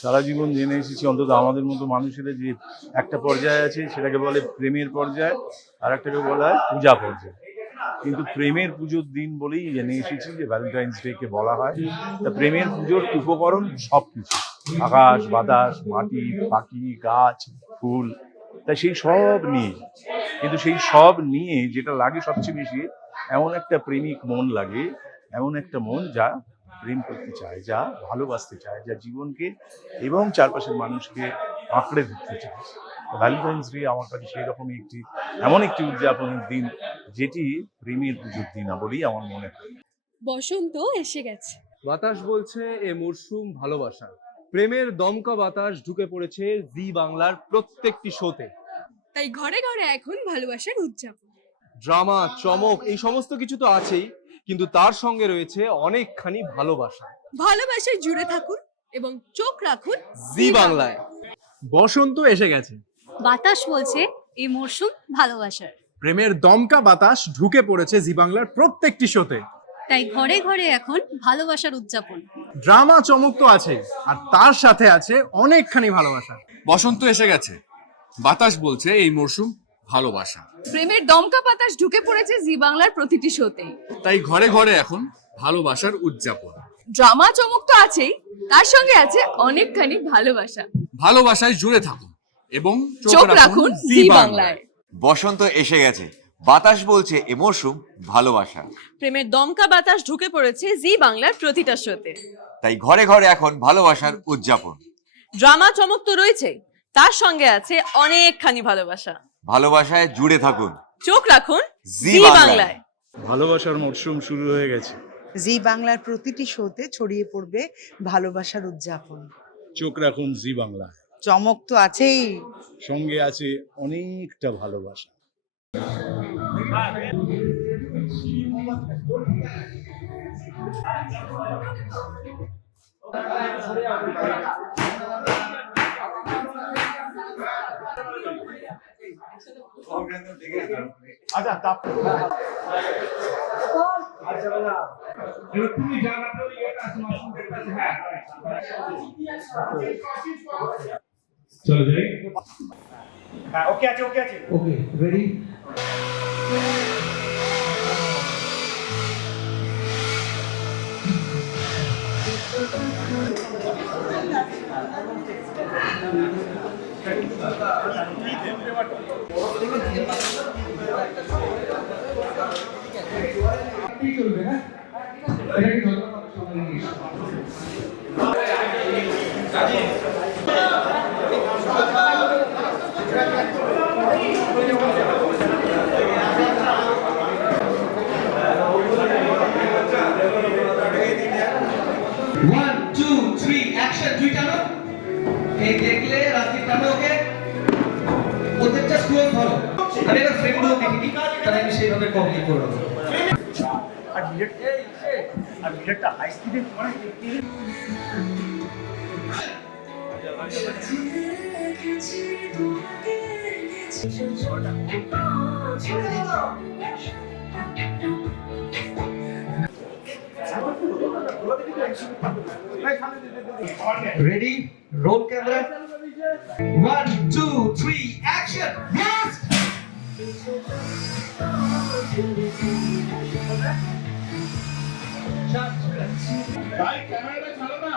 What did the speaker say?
সারা জীবন জেনে এসেছি, অন্তত আমাদের মতো মানুষেরা, যে একটা পর্যায়ে আছে সেটাকে বলে প্রেমের পর্যায়, আর একটাকে বলা হয় পূজা পর্যায়। কিন্তু প্রেমের পুজোর দিন বলেই জেনে এসেছি যে ভ্যালেন্টাইন্স ডে কে বলা হয়। তা প্রেমের পুজোর উপকরণ সবকিছু, আকাশ বাতাস মাটি পাখি গাছ ফুল, তা সেই সব নিয়ে, কিন্তু সেই সব নিয়ে যেটা লাগে সবচেয়ে বেশি, এমন একটা প্রেমিক মন লাগে, এমন একটা মন যা প্রেম করতে চায়, যা ভালোবাসতে চায়, যা জীবনকে এবং চারপাশের মানুষকে আঁকড়ে ধরতে চায়। ভ্যালেন্টাইন্স ডে আমার কাছে সেই রকমই এমন একটি উদযাপনের দিন, যেটি প্রেমের পুজোর দিন বলেই আমার মনে হয়। বসন্ত এসে গেছে, বাতাস বলছে এ মরশুম ভালোবাসা। প্রেমের দমকা বাতাস ঢুকে পড়েছে জি বাংলার প্রত্যেকটি শোতে। তাই ঘরে ঘরে এখন ভালোবাসার উদযাপন। ড্রামা চমক এই সমস্ত কিছু তো আছেই, কিন্তু তার সঙ্গে রয়েছে অনেকখানি ভালোবাসা। ভালোবাসায় জুড়ে থাকুন এবং চোখ রাখুন জি বাংলায়। বসন্ত এসে গেছে, বাতাস বলছে এই মরশুম ভালোবাসার। প্রেমের দমকা বাতাস ঢুকে পড়েছে জি বাংলার প্রত্যেকটি শোতে। তাই ঘরে ঘরে এখন ভালোবাসার উদযাপন। ড্রামা চমক তো আছে, আর তার সাথে আছে অনেকখানি ভালোবাসা। বসন্ত এসে গেছে, বাতাস বলছে এই মরশুম ভালোবাসা। প্রেমের দমকা বাতাস ঢুকে পড়েছে জি বাংলার প্রতিটি শোতে। তাই ঘরে ঘরে এখন ভালোবাসার উদযাপন। ড্রামা চমক তো আছেই, তার সঙ্গে আছে অনেকখানি ভালোবাসা। ভালোবাসায় জুড়ে থাকুন এবং চোখ রাখুন জি বাংলায়। বসন্ত এসে গেছে, বাতাস বলছে এ মরশুম ভালোবাসা। প্রেমের দমকা বাতাস ঢুকে পড়েছে জি বাংলার প্রতিটা শোতে। তাই ঘরে ঘরে এখন ভালোবাসার উদযাপন। ড্রামা চমক তো রয়েছে, তার সঙ্গে আছে অনেকখানি ভালোবাসা। ভালোবাসায় জুড়ে থাকুন, চোখ রাখুন জি জি বাংলায়। বাংলায়। ভালোবাসার মরশুম শুরু হয়ে গেছে, জি বাংলার প্রতিটি শোতে ছড়িয়ে পড়বে ভালোবাসার উদযাপন। চোখ রাখুন জি বাংলা, চমক তো আছেই, সঙ্গে আছে অনেকটা ভালোবাসা। চলে যাই। হ্যাঁ, ওকে আছে। ওকে, রেডি। চলবে না, এটা কি ধন্যবাদ সবাই। One, two, three, action! দুই টানো। এই দেখলে রাত্রি টানো ওকে। প্রত্যেকটা স্ক্রোল ধরো। আমি এবার ফ্রেমগুলো দেখিনি, তাহলে আমি সেইভাবে কমপ্লিট করব। আর ডিরেক্টটা হাই স্পিডে মানে Ready? Roll camera. 1, 2, 3, action! Yes! Camera,